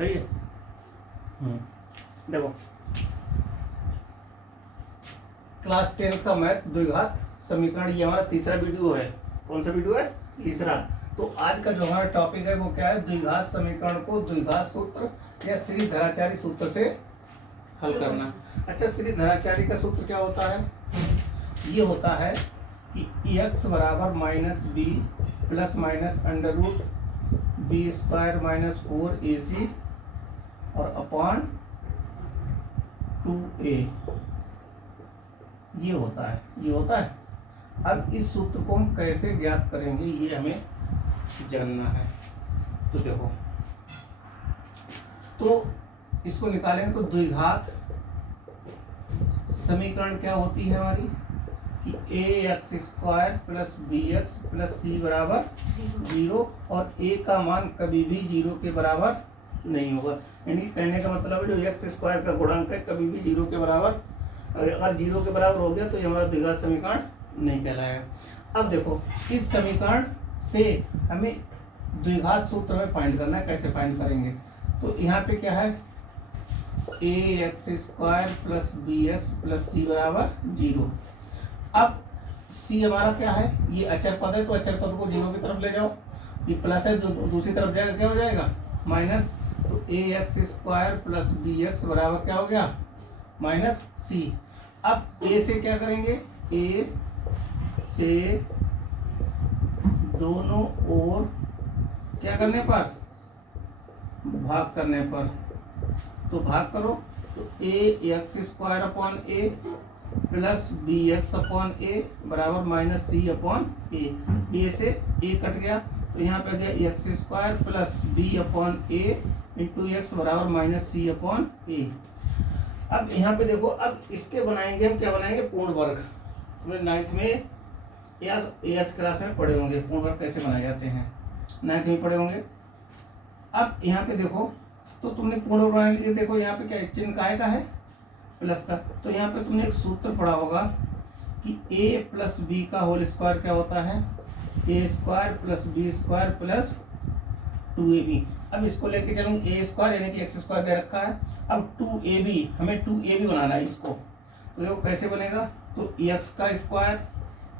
सही है। देखो क्लास 10 का मैथ द्विघात समीकरण, ये हमारा तीसरा वीडियो है। कौन सा वीडियो है? तीसरा। तो आज का जो हमारा टॉपिक है वो क्या है? द्विघात समीकरण को द्विघात सूत्र या श्रीधराचार्य सूत्र से हल करना। अच्छा, श्रीधराचार्य का सूत्र क्या होता है? ये होता है कि x बराबर minus B plus minus under root B square minus 4ac और अपॉन 2a, ये होता है, ये होता है। अब इस सूत्र को हम कैसे ज्ञात करेंगे ये हमें जानना है। तो देखो, तो इसको निकालेंगे तो द्विघात समीकरण क्या होती है हमारी कि ax square plus B x plus c बराबर 0 और a का मान कभी भी 0 के बराबर नहीं होगा। यानी कहने का मतलब है जो एक्स स्क्वायर का गुणांक है कभी भी 0 के बराबर, अगर 0 के बराबर हो गया तो ये हमारा द्विघात समीकरण नहीं कहलाएगा। अब देखो, इस समीकरण से हमें द्विघात सूत्र में फाइंड करना है। कैसे फाइंड करेंगे? तो यहाँ पे क्या है? ax square plus B x plus c बराबर 0। अब c हमारा क्या है? ये अचर पद है, तो अचर पद को 0 की तरफ ले जाओ। ये प्लस है, दूसरी तरफ जाएगा, क्या हो जाएगा? माइनस। तो ax square plus B X बराबर क्या हो गया? Minus c। अब a से क्या करेंगे? a से दोनों ओर क्या करने पर? भाग करने पर। तो भाग करो, तो ax square upon a plus B x upon a बराबर माइनस सी अपॉन ए। ए से ए कट गया, तो यहाँ पे गया x square plus b upon a into x बराबर माइनस सी अपॉन ए। अब यहाँ पे देखो, अब इसके बनाएंगे हम, क्या बनाएंगे? पूर्ण वर्ग। तुमने 9th में या 8th क्लास में पढ़े होंगे पूर्ण वर्ग कैसे बनाए जाते हैं, 9th में पढ़े होंगे। अब यहाँ पे देखो, तो तुमने पूर्ण वर्ग बनाने के लिए देखो यहाँ पे क्या चिन्ह काहे का है? प्लस का। तो यहाँ पे तुमने एक सूत्र पढ़ा होगा कि a प्लस बी का होल स्क्वायर क्या होता है? a square plus B square plus 2ab। अब इसको लेके चलूंगे a स्क्वायर यानी कि एक्स स्क्वायर दे रखा है। अब 2ab, हमें 2ab बनाना है इसको। तो देखो कैसे बनेगा? तो x का स्क्वायर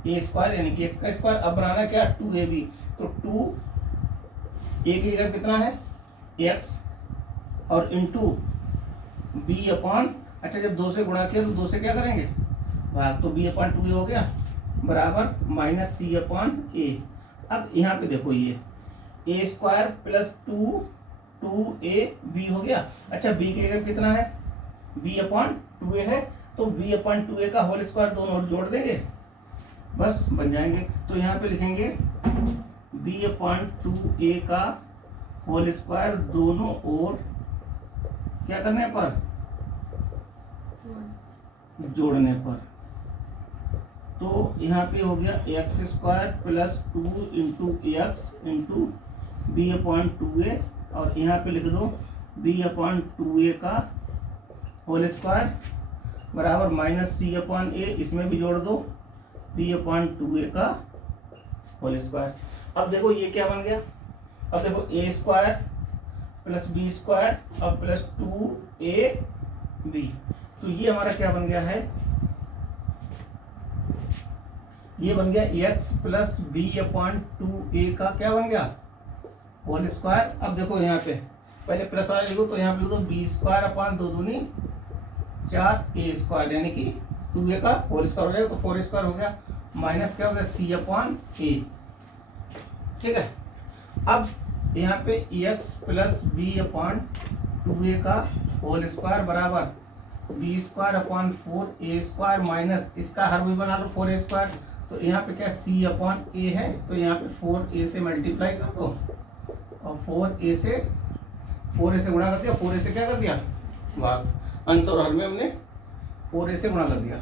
a स्क्वायर यानी कि x का स्क्वायर। अब बनाना क्या? 2ab। तो 2 a की जगह कितना है? x और इंटू b अपॉन, अच्छा जब 2 से गुणा किया तो 2 से क्या करेंगे? भाग। तो b अपॉन 2a हो गया बराबर माइनस सी अपॉन a। अब यहाँ पे देखो, ये a square plus 2a b हो गया। अच्छा b की जगह कितना है? b अपॉन 2a है, तो b अपॉन 2a का होल स्क्वायर दोनों जोड़ देंगे, बस बन जाएंगे। तो यहाँ पे लिखेंगे b अपॉन 2a का होल स्क्वायर दोनों ओर क्या करने पर? जोड़ने पर। तो यहाँ पे हो गया x square plus 2 into X into B upon 2a, और यहाँ पे लिख दो b अपॉन 2a का होल स्क्वायर बराबर माइनस सी अपॉन a, इसमें भी जोड़ दो b अपॉन 2a का होल स्क्वायर। अब देखो ये क्या बन गया? अब देखो a square plus B square और प्लस 2ab, तो ये हमारा क्या बन गया है? ये बन गया x plus b upon 2a का क्या बन गया? Whole square. अब देखो यहाँ पे पहले प्लस वाला लिखो, तो यहाँ पे लिखो बी स्क्वायर अपॉन 2 दूनी 4a स्क्वायर यानी कि 2a का होल स्क्वायर हो जाएगा, तो 4 स्क्वायर हो गया माइनस क्या हो गया? c upon a। ठीक है। अब यहाँ पे x plus b upon 2a का होल स्क्वायर बराबर B square upon 4a square minus इसका हर भी बना लो 4a स्क्वायर। तो यहाँ पे क्या c अपॉन a है, तो यहाँ पे 4a से मल्टीप्लाई कर दो और 4a से गुणा कर दिया, 4a से क्या कर दिया? भाग। अंश और हर में हमने 4a से गुणा कर दिया।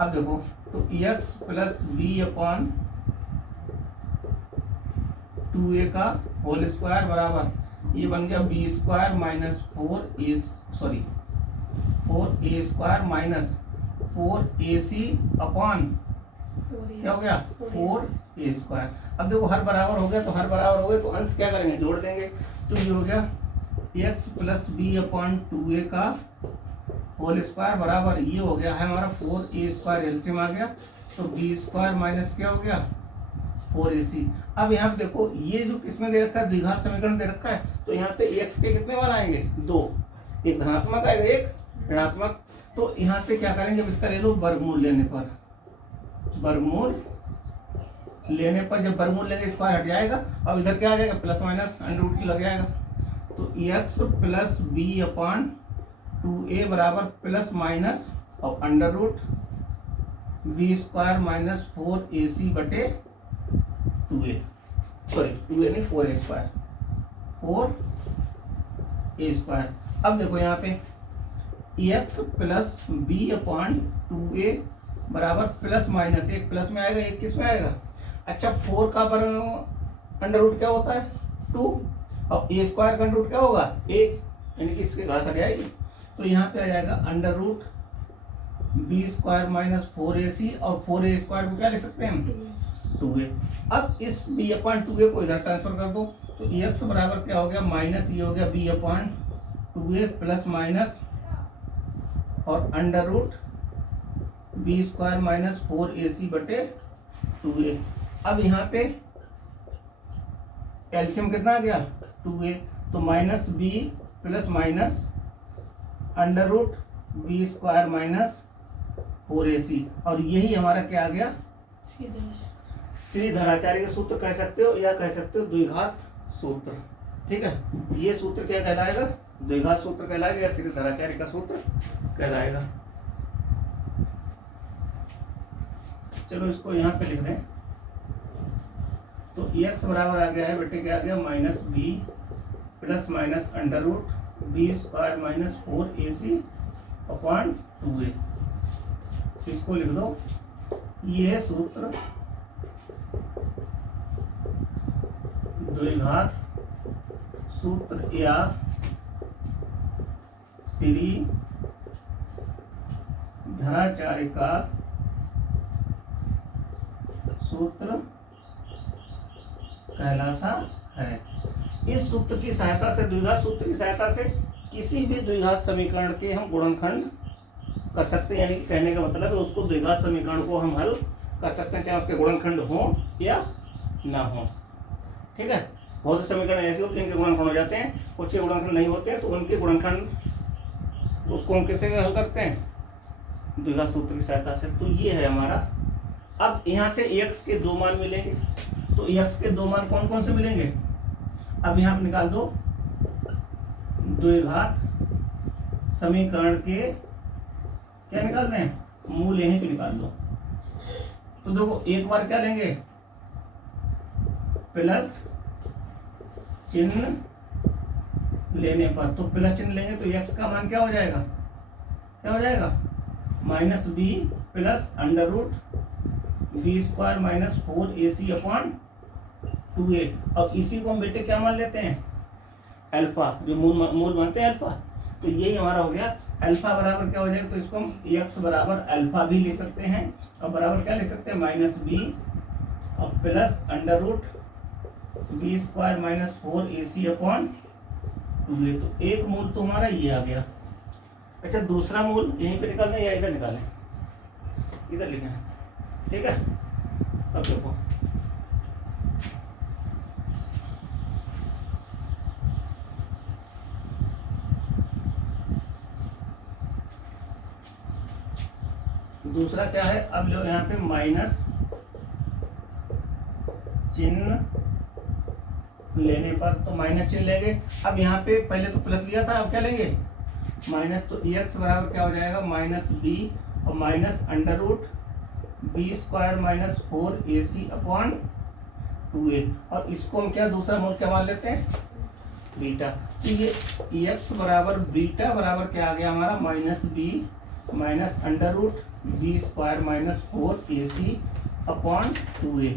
अब देखो, तो x plus b upon 2a का होल स्क्वायर बराबर ये बन गया B square minus 4a square minus 4ac upon क्या हो गया? 4a square. अब देखो हर बराबर हो गया, तो हर बराबर हो गए तो अंश क्या करेंगे? जोड़ देंगे। तो ये हो गया x plus b upon 2a का होल स्क्वायर बराबर ये हो गया है हमारा 4a² एलसीएम आ गया, तो b² माइनस क्या हो गया 4ac। अब यहाँ पे देखो ये जो किसमें दे रखा है, द्विघात समीकरण दे रखा है, तो यहाँ पे x के कितने मान आएंगे 2, एक धनात्मक आएगा एक ऋणात्मक। तो यहाँ से क्या करेंगे, अब इसका ले लो वर्गमूल लेने पर, वर्गमूल लेने पर जब वर्गमूल लेंगे स्क्वायर हट जाएगा, अब इधर क्या आ जाएगा प्लस माइनस अंडर रूट की लग जाएगा, तो x plus b upon 2a बराबर प्लस माइनस और under root b² minus 4ac बटे 2a, सॉरी 2a नहीं 4a², 4a²। अब देखो यहाँ पे x plus b upon 2a बराबर प्लस माइनस, एक प्लस में आएगा एक किस में आएगा, अच्छा 4 का अंडर रूट क्या होता है 2 और a² का अंडर रूट क्या होगा 1, यानी कि इसके घात हट जाएगी, तो यहाँ पे आ जाएगा under root b² minus 4ac और 4a² को क्या लिख सकते हैं हम 2a। अब इस b अपॉन 2a को इधर ट्रांसफर कर दो, तो x बराबर क्या हो गया माइनस ये हो गया b upon 2a plus minus और under root b² minus 4ac बटे 2a। अब यहाँ पे एलसीएम कितना आ गया 2a, तो minus b plus minus under root b² minus 4ac, और यही हमारा क्या आ गया श्रीधराचार्य का सूत्र कह सकते हो या कह सकते हो द्विघात सूत्र। ठीक है, ये सूत्र क्या कहलाएगा, द्विघात सूत्र कहलाएगा या श्रीधराचार्य का सूत्र कहलाएगा। चलो इसको यहाँ पे लिख दें, तो x बराबर आ गया है बेटे क्या आ गया minus b plus minus under root b² minus 4ac upon 2a, इसको लिख दो, ये है सूत्र द्विघात सूत्र या श्री धराचार्य का सूत्र कहलाता है। इस सूत्र की सहायता से, द्विघात सूत्र की सहायता से किसी भी द्विघात समीकरण के हम गुणनखंड कर सकते हैं, यानी कहने का मतलब है उसको द्विघात समीकरण को हम हल कर सकते हैं, चाहे उसके गुणनखंड हो या ना हो। ठीक है, बहुत से समीकरण ऐसे होते हैं जिनके गुणनखंड हो जाते हैं, कुछ के गुणनखंड नहीं होते हैं, तो उनके गुणनखंड उसको हम कैसे हल करते हैं द्विघात सूत्र की सहायता से। तो ये है हमारा। अब यहाँ से x के 2 मान मिलेंगे, तो x के 2 मान कौन कौन से मिलेंगे, अब यहाँ पे निकाल दो द्विघात समीकरण के क्या निकाल रहे हैं मूल, यहीं पे निकाल दो। तो देखो एक बार क्या लेंगे प्लस चिन्ह लेने पर, तो प्लस चिन्ह लेंगे तो x का मान क्या हो जाएगा, क्या हो जाएगा minus b plus under root b² minus 4ac upon 2a, अब इसी को हम बेटे क्या मान लेते हैं अल्फा, जो मूल मानते हैं अल्फा, तो यही हमारा हो गया। अल्फा बराबर क्या हो जाएगा, तो इसको हम x बराबर अल्फा भी लिख सकते हैं और बराबर क्या लिख सकते हैं माइनस b और plus under root b² minus 4ac upon 2a, तो एक मूल तो हमारा ये आ गया। अच्छा दूसरा मूल यहीं पे निकालना या इधर निकालें, इधर लिखें, ठीक है। अब देखो दूसरा क्या है, अब लो यहाँ पे माइनस चिन्ह लेने पर, तो माइनस चिन्ह लेंगे। अब यहाँ पे पहले तो प्लस लिया था, अब क्या लेंगे माइनस, तो x बराबर क्या हो जाएगा माइनस b और minus under root b² minus 4ac upon 2a, और इसको हम क्या दूसरा मूल क्या मान लेते हैं बीटा, तो ये x बराबर बीटा बराबर क्या आ गया हमारा minus b minus under root b² minus 4ac upon 2a।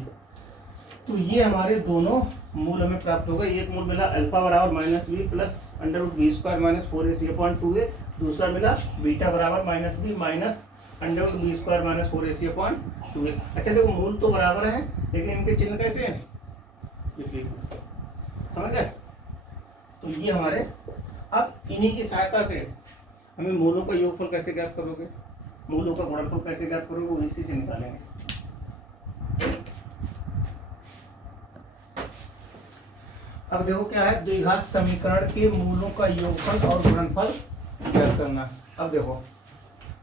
तो ये हमारे दोनों मूल हमें प्राप्त होगा। एक मूल मिला अल्फा बराबर minus b plus under root b² minus 4ac upon 2a, दूसरा मिला बीटा बराबर minus b minus under root b² minus 4ac upon 2a। अच्छा देखो मूल तो बराबर है लेकिन इनके चिन्ह कैसे हैं, समझ गए। तो ये हमारे अब इन्हीं की सहायता से हमें मूलों का योगफल कैसे ज्ञात करोगे, मूलों का गुणनफल कैसे ज्ञात करोगे, वो इसी से निकालेंगे। अब देखो क्या है, द्विघात समीकरण के मूलों का योगफल और गुणनफल ज्ञात करना। अब देखो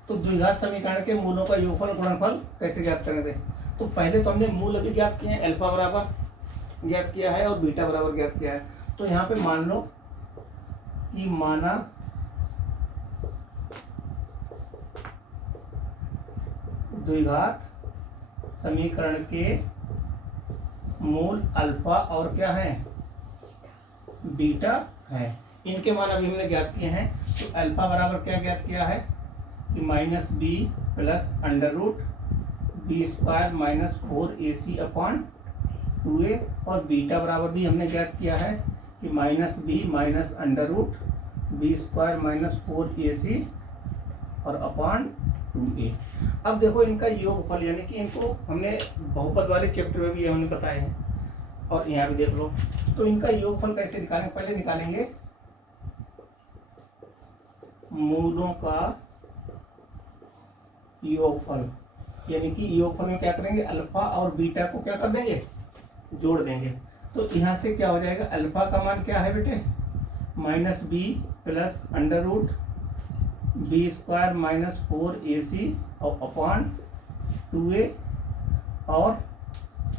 तो द्विघात समीकरण के मूलों का योगफल गुणनफल कैसे ज्ञात करेंगे। तो पहले तो हमने मूल अभी ज्ञात किए हैं, अल्फा बराबर ज्ञात किया है और बीटा बराबर ज्ञात किया है। तो यहाँ पे मान लो कि माना द्विघात समीकरण के मूल अल्फा और क्या है, बीटा है। इनके मान अभी हमने ज्ञात किए हैं। तो अल्फा बराबर क्या ज्ञात किया है कि minus B plus under root B square minus 4ac upon 2a, और बीटा बराबर भी हमने ज्ञात किया है कि minus B minus under root B square minus 4ac और अपॉन 2a। अब देखो इनका योगफल, यानी कि इनको हमने बहुपद वाले चैप्टर में भी हमने बताया है और यहाँ भी देख लो। तो इनका योगफल कैसे निकालेंगे, पहले निकालेंगे मूलों का योगफल, यानी कि योगफल में क्या करेंगे, अल्फा और बीटा को क्या कर देंगे, जोड़ देंगे। तो यहाँ से क्या हो जाएगा, अल्फा का मान क्या है बेटे, minus B plus under root B square minus 4ac और अपॉन 2a, और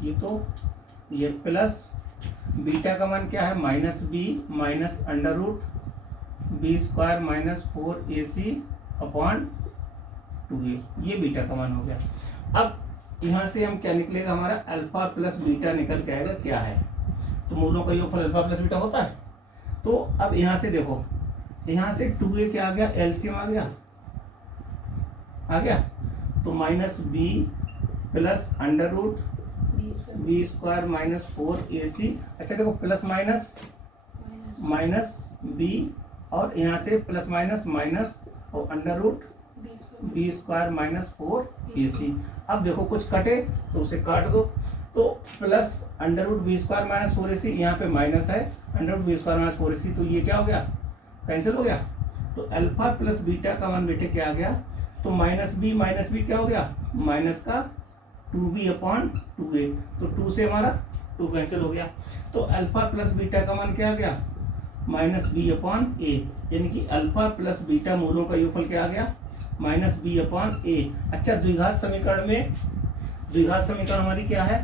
ये तो ये प्लस बीटा का मान क्या है, minus B minus under root B square minus 4ac upon 2a, ये बीटा का मान हो गया। अब यहाँ से हम क्या निकलेगा, हमारा अल्फा प्लस बीटा निकल के आएगा क्या है। तो मूलों का योगफल अल्फा प्लस बीटा होता है। तो अब यहाँ से देखो, यहाँ से 2a क्या आ गया, एलसीएम आ गया। तो minus B plus under root B square minus 4ac। अच्छा देखो प्लस माइनस माइनस बी, और यहाँ से प्लस माइनस माइनस और under root B square minus 4ac। अब देखो कुछ कटे तो उसे काट दो। तो plus under root B square minus 4ac, यहाँ पे माइनस है under root B square minus 4ac, तो ये क्या हो गया, कैंसिल हो गया। तो अल्फा प्लस बीटा का मान बेटे क्या आ गया, तो माइनस बी क्या हो गया, माइनस का 2b अपॉन 2a। तो 2 से हमारा 2 कैंसिल हो गया। तो अल्फा प्लस बीटा का मान क्या आ गया, माइनस बी अपॉन a, यानी कि अल्फा प्लस बीटा मूलों का योगफल क्या आ गया, माइनस बी अपॉन a। अच्छा द्विघात समीकरण में, द्विघात समीकरण हमारी क्या है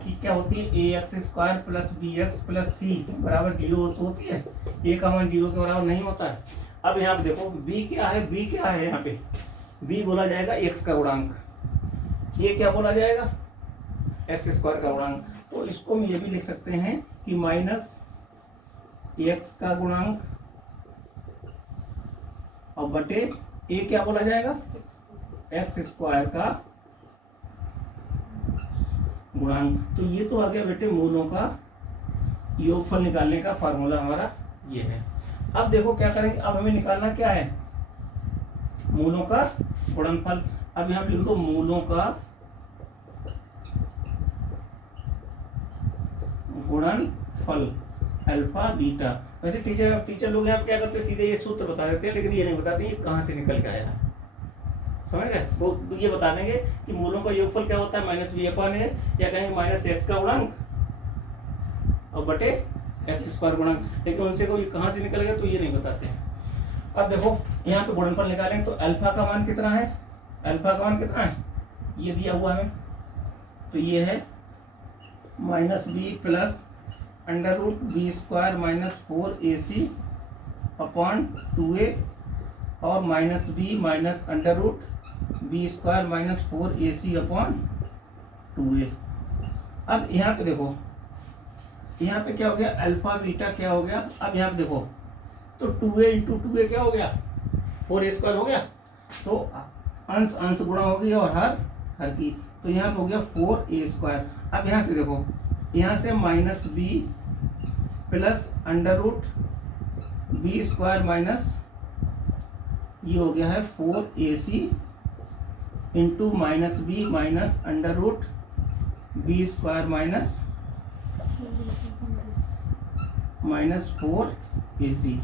कि क्या होती है, ax square plus bx plus c बराबर 0 होती है। a का मान 0 के बराबर नहीं होता है। अब यहाँ पे देखो b क्या है, b क्या है, यहाँ पे b बोला जाएगा x का गुणांक, ये क्या बोला जाएगा, एक्स स्क्वायर का गुणांक। तो इसको हम ये भी लिख सकते हैं कि माइनस एक्स का गुणांक और बटे ए क्या बोला जाएगा, एक्स स्क्वायर का गुणांक। तो ये तो आ गया बेटे मूलों का योगफल निकालने का फार्मूला हमारा ये है। अब देखो क्या करेंगे, अब हमें निकालना क्या है, मूलों का गुणनफल। अब यहाँ लिख दो मूलों का गुणनफल अल्फा बीटा। वैसे टीचर लोग यहाँ क्या करते हैं, सीधे ये सूत्र बता देते हैं, लेकिन ये नहीं बताते ये कहाँ से निकल के आया, समझ गए। वो ये बता देंगे कि मूलों का योगफल क्या होता है, माइनस बी अपॉन ए, या कहेंगे माइनस एक्स का गुणांक और बटे एक्स स्क्वायर गुणांक, लेकिन उनसे कोई कहाँ से निकल गया तो ये नहीं बताते हैं। अब देखो यहाँ पे गुणनफल निकालेंगे तो अल्फा का मान कितना है, अल्फा का मान कितना है, ये दिया हुआ है। तो ये है minus B plus under root B square minus 4ac upon 2a, और minus B minus under root B square minus 4ac upon 2a। अब यहाँ पे देखो, यहाँ पे क्या हो गया, अल्फा बीटा क्या हो गया। अब यहाँ पे देखो तो 2a इंटू 2a क्या हो गया, 4a स्क्वायर हो गया। तो अंश अंश गुणा हो गया और हर की, तो यहाँ पे हो गया 4a स्क्वायर। अब यहाँ से देखो, यहाँ से minus B plus under root B square minus ये हो गया है 4ac into minus B minus under root B square minus 4ac।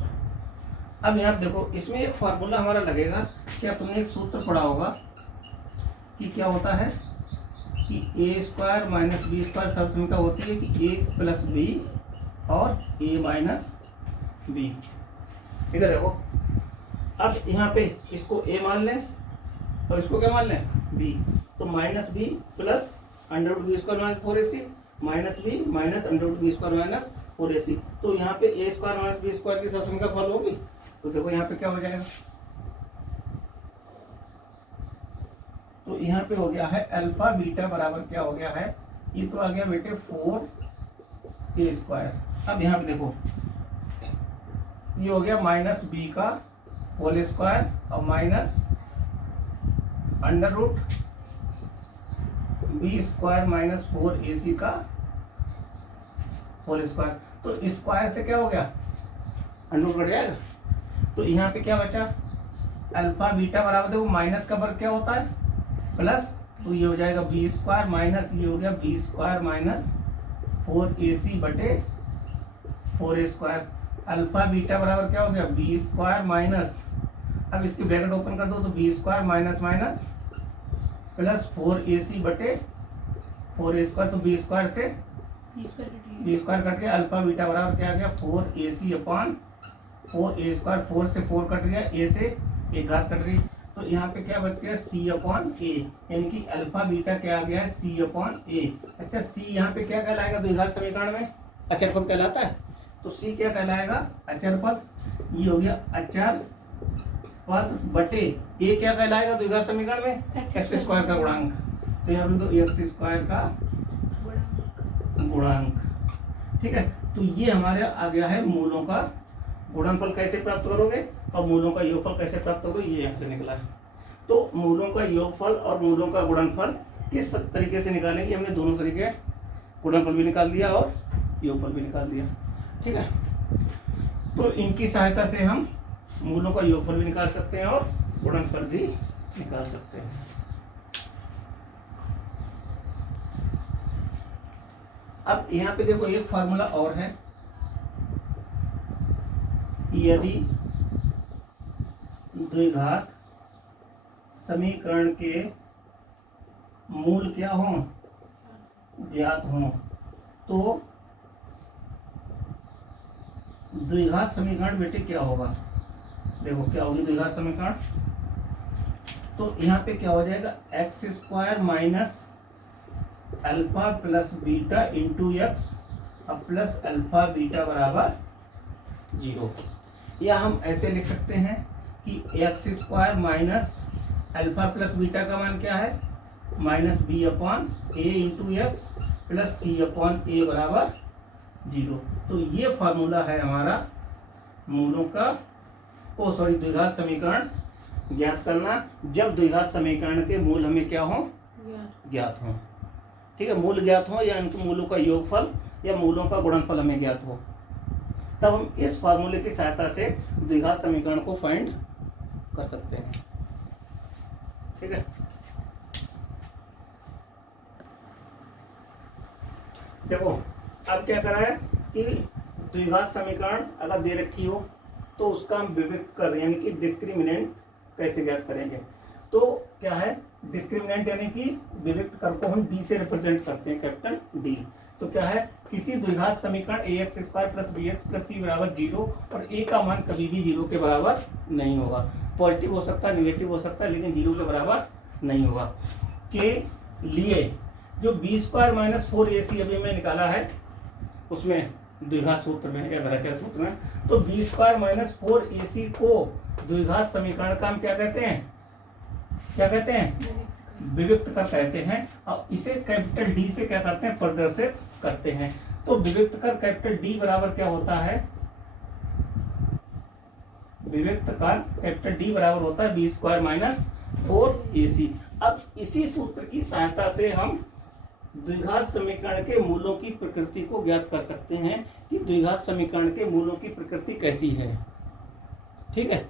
अब यहाँ पे देखो, इसमें एक फार्मूला हमारा लगेगा। क्या तुमने एक सूत्र पढ़ा होगा कि क्या होता है कि ए स्क्वायर माइनस बी स्क्वायर शर्त में क्या होती है कि ए प्लस बी और ए माइनस बी। ठीक है, देखो अब यहाँ पे इसको ए मान लें और इसको क्या मान लें बी, तो minus B plus under root B square minus 4ac minus B minus under root B square minus 4ac। तो यहाँ पे A square minus B square की शर्त में क्या फॉलो होगी, तो देखो यहाँ पे क्या हो जाएगा, तो यहाँ पे हो गया है अल्फा बीटा बराबर क्या हो गया है, ये तो आ गया बेटे 4a स्क्वायर। अब यहाँ पे देखो ये हो गया माइनस बी का होल स्क्वायर और minus under root B square minus 4ac का होल स्क्वायर। तो स्क्वायर से क्या हो गया अंडर रूट कट जाएगा, तो यहाँ पे क्या बचा अल्फा बीटा बराबर, देखो माइनस का वर्ग क्या होता है प्लस, तो ये हो जाएगा बी स्क्वायर माइनस ये हो गया बी स्क्वायर माइनस 4ac बटे 4a स्क्वायर। अल्फा बीटा बराबर क्या हो गया बी स्क्वायर माइनस, अब इसकी ब्रैकेट ओपन कर दो तो B square minus minus plus 4ac बटे 4a स्क्वायर, तो बी स्क्वायर से बी स्क्वायर कट गया, अल्फा बीटा बराबर क्या आ गया 4ac अपॉन 4a स्क्वायर, 4 से 4 कट गया, a से एक घात कट गई, तो यहाँ पे क्या बच गया c अपॉन a, यानी कि अल्फा बीटा क्या आ गया है c अपॉन a। अच्छा c यहाँ पे क्या कहलाएगा द्विघात समीकरण में, अचर पद कहलाता है, तो c क्या कहलाएगा अचर पद, ये हो गया अचर पद बटे a क्या कहलाएगा द्विघात समीकरण में x स्क्वायर का गुणांक, तो यहाँ पे तो x स्क्वायर का गुणांक। ठीक है, तो ये हमारे आ गया है मूलों का गुणनफल कैसे प्राप्त करोगे और मूलों का योगफल कैसे प्राप्त करोगे, ये यहाँ से निकला है। तो मूलों का योगफल और मूलों का गुणनफल किस तरीके से निकालेंगे, हमने दोनों तरीके गुणनफल भी निकाल दिया और योगफल भी निकाल दिया। ठीक है, तो इनकी सहायता से हम मूलों का योगफल भी निकाल सकते हैं और गुणनफल भी निकाल सकते हैं। अब यहाँ पे देखो एक फार्मूला और है, यदि द्विघात समीकरण के मूल क्या हो ज्ञात हो, तो द्विघात समीकरण बेटे क्या होगा, देखो क्या होगी द्विघात समीकरण, तो यहाँ पे क्या हो जाएगा x square minus alpha plus beta into x अब प्लस अल्फा बीटा बराबर 0, या हम ऐसे लिख सकते हैं कि x square minus alpha plus beta का मान क्या है minus B upon a into x plus C upon a बराबर 0। तो ये फार्मूला है हमारा मूलों का द्विघात समीकरण ज्ञात करना, जब द्विघात समीकरण के मूल हमें क्या हो ज्ञात हो। ठीक है, मूल ज्ञात हो या इनके मूलों का योगफल या मूलों का गुणनफल हमें ज्ञात हो, तब हम इस फार्मूले की सहायता से द्विघात समीकरण को फाइंड कर सकते हैं। ठीक है, देखो अब क्या करा है कि द्विघात समीकरण अगर दे रखी हो तो उसका हम विविक्त कर यानी कि डिस्क्रिमिनेंट कैसे ज्ञात करेंगे, तो क्या है डिस्क्रिमिनेंट यानी कि विविक्त कर को हम डी से रिप्रेजेंट करते हैं, कैपिटल डी। तो क्या है किसी द्विघात समीकरण a x square plus B x plus c बराबर 0 और ए का मान कभी भी 0 के बराबर नहीं होगा, पॉजिटिव हो सकता है नेगेटिव हो सकता है लेकिन 0 के बराबर नहीं होगा के लिए जो बी स्क्वायर माइनस 4ac अभी मैं निकाला है उसमें द्विघात सूत्र में या घराचार सूत्र में, तो बी स्क्वायर माइनस 4ac को द्विघात समीकरण का हम क्या कहते हैं विविक्त कर कहते हैं, और इसे कैपिटल डी से क्या करते हैं प्रदर्शित करते हैं। तो विविक्त कर कैपिटल डी बराबर क्या होता है, विविक्त कर कैपिटल डी बराबर होता है बी स्क्वायर माइनस 4ac। अब इसी सूत्र की सहायता से हम द्विघात समीकरण के मूलों की प्रकृति को ज्ञात कर सकते हैं कि द्विघात समीकरण के मूलों की प्रकृति कैसी है। ठीक है,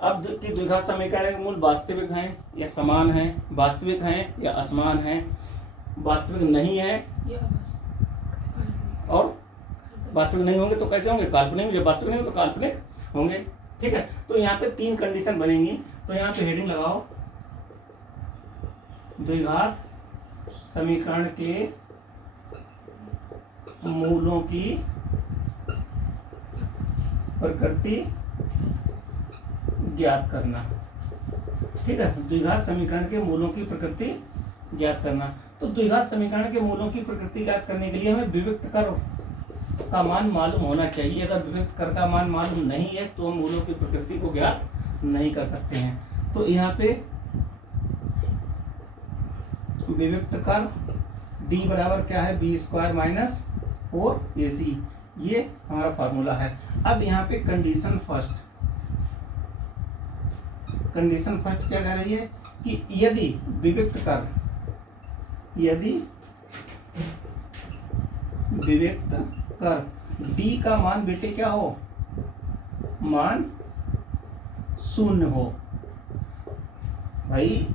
अब कि द्विघात समीकरण के मूल वास्तविक हैं या समान हैं, वास्तविक हैं या असमान हैं, वास्तविक नहीं है और वास्तविक नहीं होंगे तो कैसे होंगे काल्पनिक, जब वास्तविक नहीं हो तो काल्पनिक होंगे। ठीक है, तो यहाँ पे 3 कंडीशन बनेंगी। तो यहाँ पे हेडिंग लगाओ, द्विघात समीकरण के मूलों की प्रकृति ज्ञात करना। ठीक है, द्विघात समीकरण के मूलों की प्रकृति ज्ञात करना। तो द्विघात समीकरण के मूलों की प्रकृति ज्ञात करने के लिए हमें विविक्त कर का मान मालूम होना चाहिए। अगर विविक्त कर का मान मालूम नहीं है तो हम मूलों की प्रकृति को ज्ञात नहीं कर सकते हैं। तो यहाँ पे विविक्त कर d बराबर क्या है, बी स्क्वायर माइनस 4ac, ये हमारा फॉर्मूला है। अब यहाँ पे कंडीशन फर्स्ट क्या कह रही है कि यदि विविक्त कर d का मान बेटे क्या हो, मान 0 हो। भाई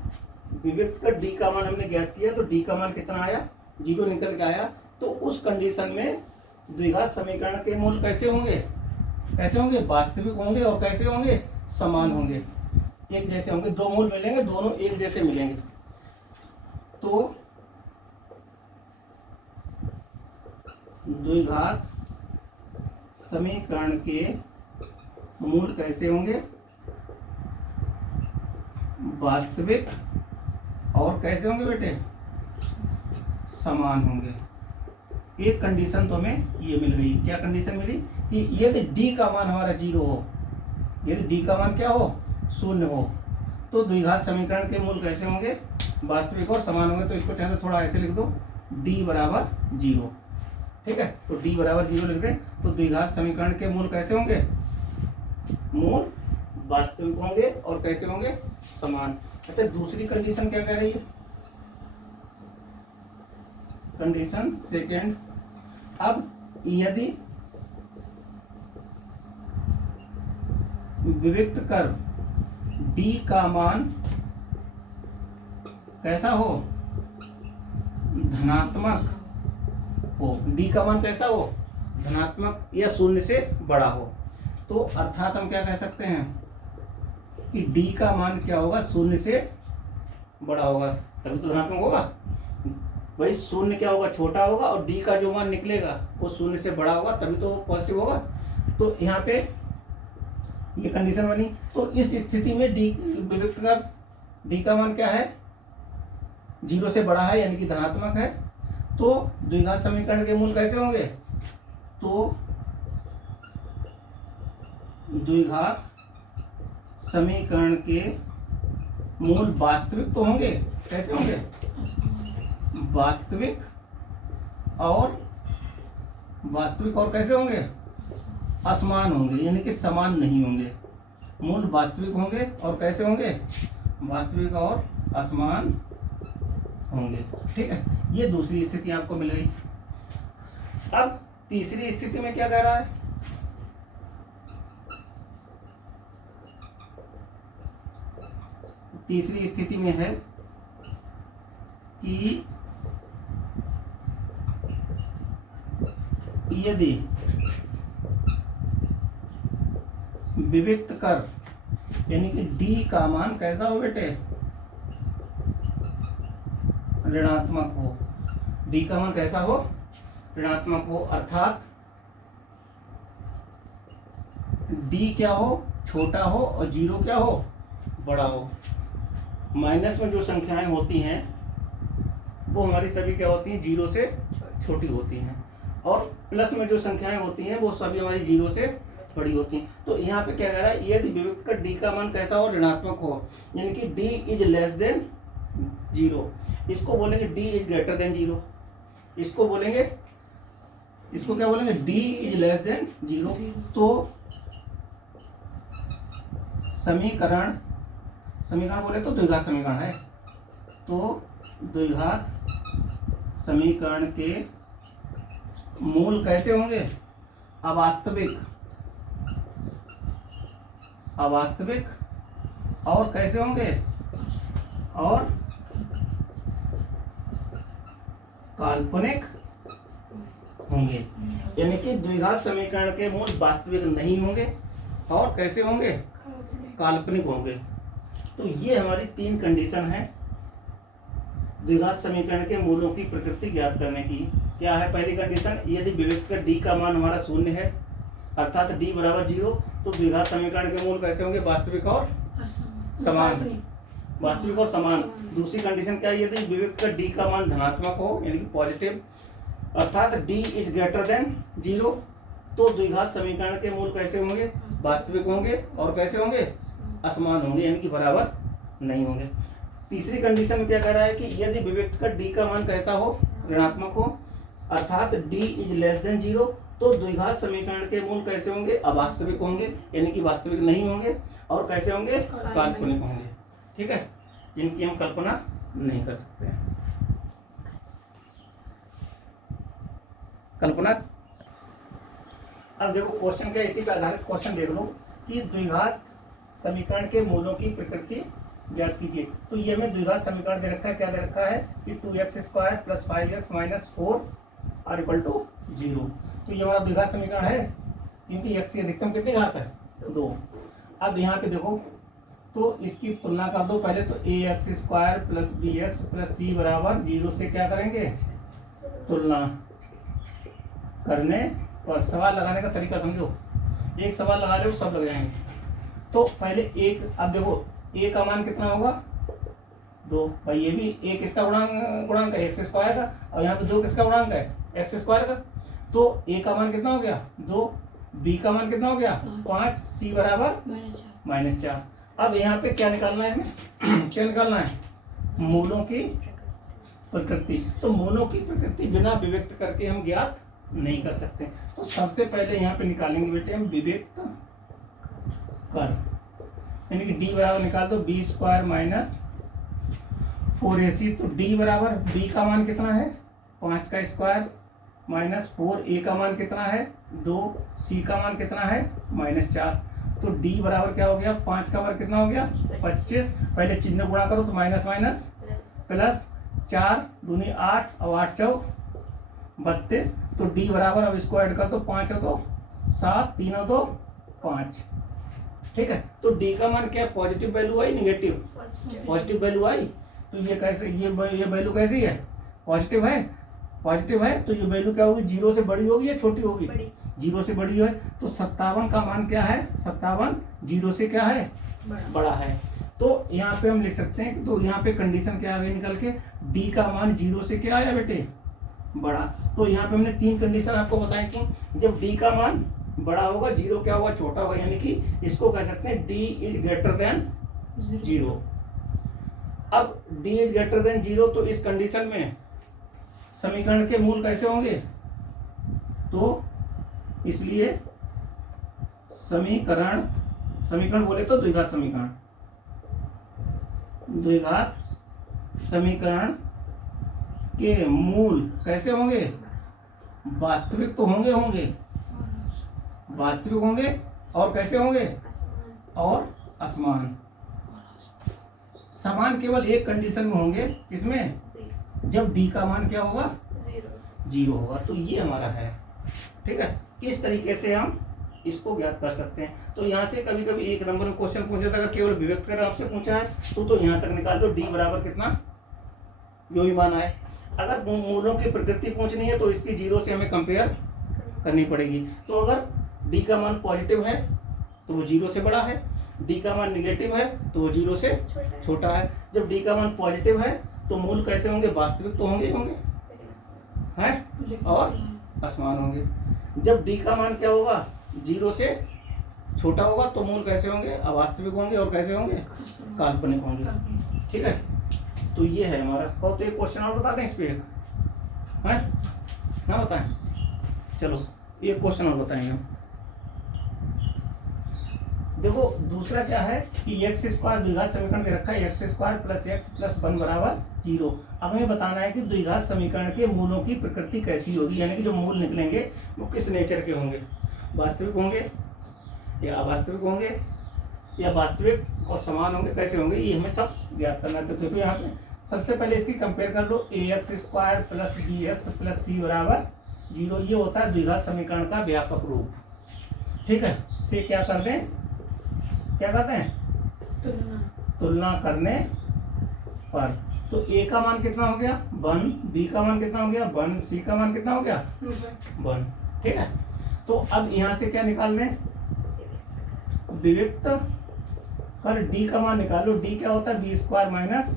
विविक्त कर d का मान हमने ज्ञात किया, तो d का मान कितना आया, 0 निकल के आया। तो उस कंडीशन में द्विघात समीकरण के मूल कैसे होंगे, वास्तविक होंगे और कैसे होंगे, समान होंगे, एक जैसे होंगे। 2 मूल मिलेंगे, दोनों एक जैसे मिलेंगे। तो द्विघात समीकरण के मूल कैसे होंगे, वास्तविक और कैसे होंगे बेटे, समान होंगे। एक कंडीशन तो हमें ये मिल गई। क्या कंडीशन मिली कि यदि d का मान हमारा 0 हो, यदि d का मान क्या हो, 0 हो, तो द्विघात समीकरण के मूल कैसे होंगे, वास्तविक और समान होंगे। तो इसको चाहे तो थोड़ा ऐसे लिख दो, d बराबर 0। ठीक है, तो d बराबर 0 लिख दें। तो द्विघात समीकरण के मूल कैसे होंगे, मूल वास्तविक होंगे और कैसे होंगे, समान। अच्छा, दूसरी कंडीशन क्या कह रही है, कंडीशन सेकेंड। अब यदि विविक्त कर d का मान कैसा हो, धनात्मक हो, d का मान कैसा हो, धनात्मक या 0 से बड़ा हो, तो अर्थात हम क्या कह सकते हैं कि d का मान क्या होगा, 0 से बड़ा होगा, तभी तो धनात्मक होगा। भाई 0 क्या होगा, छोटा होगा, और d का जो मान निकलेगा वो 0 से बड़ा होगा, तभी तो पॉजिटिव होगा। तो यहाँ पे ये कंडीशन बनी। तो इस स्थिति में d विविक्त कर d का मान क्या है, 0 से बड़ा है, यानी कि धनात्मक है। तो द्विघात समीकरण के मूल कैसे होंगे, तो द्विघात समीकरण के मूल वास्तविक तो होंगे, कैसे होंगे, वास्तविक और कैसे होंगे, असमान होंगे, यानी कि समान नहीं होंगे। मूल वास्तविक होंगे और कैसे होंगे, वास्तविक और असमान होंगे। ठीक है, ये दूसरी स्थिति आपको मिल गई। अब तीसरी स्थिति में क्या कह रहा है, तीसरी स्थिति में है कि यदि विविक्त कर यानी कि d का मान कैसा हो बेटे, ऋणात्मक हो, d का मान कैसा हो, ऋणात्मक हो, अर्थात d क्या हो, छोटा हो, और 0 क्या हो, बड़ा हो। माइनस में जो संख्याएं होती हैं वो हमारी सभी क्या होती हैं, 0 से छोटी होती हैं, और प्लस में जो संख्याएं होती हैं वो सभी हमारी 0 से बड़ी होती हैं। तो यहाँ पे क्या कह रहा है, यदि विविक्त का d का मान कैसा हो, ऋणात्मक हो, यानी कि d इज लेस देन 0, इसको बोलेंगे d इज ग्रेटर देन 0, इसको बोलेंगे, इसको क्या बोलेंगे, d इज लेस देन 0। तो समीकरण बोले तो द्विघात समीकरण है, तो द्विघात समीकरण के मूल कैसे होंगे, अवास्तविक और कैसे होंगे, और काल्पनिक होंगे। यानी कि द्विघात समीकरण के मूल वास्तविक नहीं होंगे और कैसे होंगे, काल्पनिक होंगे। तो ये हमारी 3 कंडीशन है द्विघात समीकरण के मूलों की प्रकृति ज्ञात करने की। क्या है पहली कंडीशन, यदि विविक्त का डी का मान हमारा 0 है अर्थात डी बराबर 0, तो द्विघात समीकरण के मूल कैसे होंगे, वास्तविक और समान, वास्तविक और समान। दूसरी कंडीशन क्या है, यदि विविक्त का डी का मान धनात्मक हो यानी कि पॉजिटिव अर्थात डी इज ग्रेटर देन 0, तो द्विघात समीकरण के मूल कैसे होंगे, वास्तविक होंगे और कैसे होंगे, असमान होंगे यानी कि बराबर नहीं होंगे। तीसरी कंडीशन में क्या कह रहा है कि यदि विविक्त का डी का मान कैसा हो, ऋणात्मक हो अर्थात डी इज लेस देन 0, तो द्विघात समीकरण के मूल कैसे होंगे, अवास्तविक होंगे यानी कि वास्तविक नहीं होंगे और कैसे होंगे, काल्पनिक होंगे। ठीक है, जिनकी हम कल्पना नहीं कर सकते हैं। कल्पना, अब देखो क्वेश्चन क्या, इसी पे आधारित क्वेश्चन देख लो कि द्विघात समीकरण के मूलों की प्रकृति ज्ञात कीजिए। तो ये हमें द्विघात समीकरण दे रखा है, क्या दे रखा है कि 2x² + 5x - 4 = 0। तो ये हमारा द्विघात समीकरण है, क्योंकि x की अधिकतम कितनी घात है, 2। अब यहाँ पे देखो तो इसकी तुलना कर दो पहले, तो ax² + bx + c = 0 से क्या करेंगे, तुलना करने पर सवाल लगाने का तरीका समझो, एक सवाल लगा लो सब लग जाएंगे। तो पहले एक, अब देखो a का मान कितना होगा, 2, भाई ये भी a किसका गुणांक है, x² का, और यहाँ पे 2 किसका गुणांक है, x² का। तो a का मान कितना हो गया, 2, b का मान कितना हो गया, 5, c = -4। अब यहाँ पे क्या निकालना है हमें क्या निकालना है, मूलों की प्रकृति। तो मूलों की प्रकृति बिना विविक्त करके हम ज्ञात नहीं कर सकते। तो सबसे पहले यहाँ पे निकालेंगे बेटे हम विविक्त कर, यानी कि d बराबर निकाल दो b² - 4ac। तो d बराबर b का मान कितना है, 5 का स्क्वायर - 4, a का मान कितना है, 2, c का मान कितना है, -4। तो d बराबर क्या हो गया, 5 का वर्ग कितना हो गया, 25। पहले चिन्ह गुणा करो तो माइनस माइनस प्लस, 4 दूनी 8 और 8 चौक 32। तो d बराबर, अब इसको ऐड कर दो, 5 और 2 7, 3 और 2 5। ठीक है, तो d का मान क्या है, पॉजिटिव वैल्यू आई, निगेटिव पॉजिटिव वैल्यू आई। तो ये कैसे, ये वैल्यू कैसी है, पॉजिटिव है, पॉजिटिव है। तो ये वैल्यू क्या होगी, 0 से बड़ी होगी या छोटी होगी, 0 से बड़ी है। तो 57 का मान क्या है, 57 0 से क्या है, बड़ा है। तो यहाँ पे हम लिख सकते हैं, तो यहाँ पे कंडीशन क्या आ गई निकल के, d का मान 0 से क्या आया बेटे, बड़ा। तो यहाँ पे हमने 3 कंडीशन आपको बताई थी, जब d का मान बड़ा होगा, 0 क्या होगा, छोटा होगा, यानी कि इसको कह सकते हैं d इज ग्रेटर देन 0। अब d इज ग्रेटर देन 0, तो इस कंडीशन में समीकरण के मूल कैसे होंगे, तो इसलिए समीकरण बोले तो द्विघात समीकरण के मूल कैसे होंगे, वास्तविक तो होंगे वास्तविक होंगे और कैसे होंगे, और असमान। समान केवल एक कंडीशन में होंगे, किसमें, जब d का मान क्या होगा, 0 होगा। तो ये हमारा है। ठीक है, इस तरीके से हम इसको ज्ञात कर सकते हैं। तो यहाँ से कभी कभी 1 नंबर में क्वेश्चन पूछा था, अगर केवल विविक्त कर आपसे पूछा है तो यहाँ तक निकाल दो, d बराबर कितना, जो भी मान आए। अगर मूलों की प्रकृति पूछनी है तो इसकी 0 से हमें कंपेयर करनी पड़ेगी। तो अगर d का मान पॉजिटिव है तो वो 0 से बड़ा है, d का मान निगेटिव है तो वो 0 से छोटा है। जब d का मान पॉजिटिव है तो मूल कैसे होंगे, वास्तविक तो होंगे हैं और असमान होंगे। जब d का मान क्या होगा, 0 से छोटा होगा तो मूल कैसे होंगे, अवास्तविक होंगे और कैसे होंगे, काल्पनिक होंगे। ठीक है, तो ये है हमारा। और तो एक क्वेश्चन और बता दें इस पे, एक है ना, बताएं। चलो एक क्वेश्चन और बताएंगे हम। देखो दूसरा क्या है कि x² द्विघात समीकरण दे रखा है, x² + x + 1 = 0। अब हमें बताना है कि द्विघात समीकरण के मूलों की प्रकृति कैसी होगी, यानी कि जो मूल निकलेंगे वो किस नेचर के होंगे, वास्तविक होंगे या अवास्तविक होंगे या वास्तविक और समान होंगे, कैसे होंगे, ये हमें सब ज्ञात करना है। तो देखो यहाँ पे सबसे पहले इसकी कंपेयर कर लो, ax² + bx + c = 0। ये होता है द्विघात समीकरण का व्यापक रूप। ठीक है, से क्या कर दें, क्या करते हैं, तुलना करने पर। तो ए का मान कितना हो गया 1, बी का मान कितना हो गया 1, सी का मान कितना हो गया 1। ठीक है, तो अब यहां से क्या निकाल लें, विविक्त कर डी का मान निकालो। डी क्या होता है b² माइनस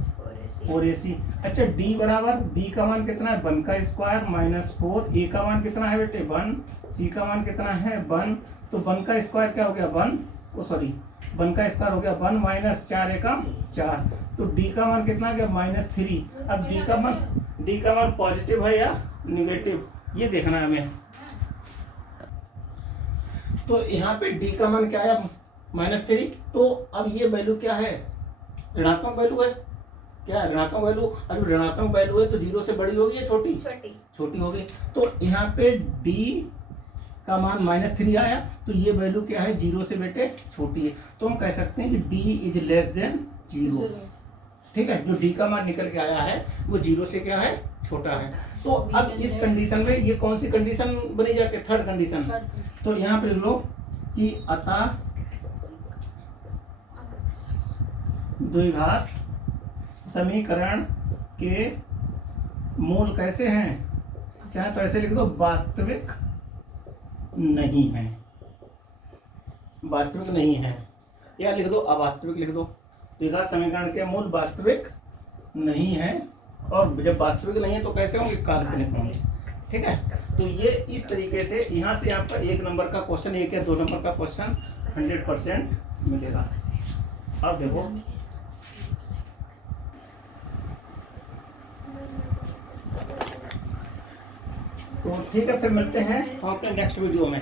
4ac। अच्छा, डी बराबर बी का मान कितना है 1 का स्क्वायर माइनस 4, ए का मान कितना है बेटे 1, सी का मान कितना है 1, तो 1 का स्क्वायर क्या हो गया 1, ओ सॉरी 1 का स्क्वायर हो गया 1 माइनस 4 एकम 4, तो डी का मान कितना आ गया -3। अब डी का मान पॉजिटिव है या निगेटिव, ये देखना है हमें। तो यहाँ पे डी का मान क्या आया -3, तो अब ये वैल्यू क्या है, ऋणात्मक वैल्यू है, क्या ऋणात्मक वैल्यू। अब ऋणात्मक वैल्यू है तो 0 से बड़ी होगी या छोटी, छोटी होगी। तो यहाँ पे डी का मान -3 आया, तो ये वैल्यू क्या है 0 से बेटे छोटी है, तो हम कह सकते हैं कि डी इज लेस देन 0। ठीक है, जो डी का मान निकल के आया है वो 0 से क्या है छोटा है। तो अब इस कंडीशन में ये कौन सी कंडीशन बनी जाके, थर्ड कंडीशन। तो यहाँ पे लिख लो कि अतः द्विघात समीकरण के मूल कैसे हैं, चाहे तो ऐसे लिख दो वास्तविक नहीं है, वास्तविक नहीं है, या लिख दो अवास्तविक लिख दो। द्विघात समीकरण के मूल वास्तविक नहीं है, और जब वास्तविक नहीं है तो कैसे होंगे, काल्पनिक होंगे। ठीक है, तो ये इस तरीके से यहाँ से आपका 1 नंबर का क्वेश्चन, 1 या 2 नंबर का क्वेश्चन 100% मिलेगा। अब देखो तो ठीक है, फिर मिलते हैं हम अपने नेक्स्ट वीडियो में।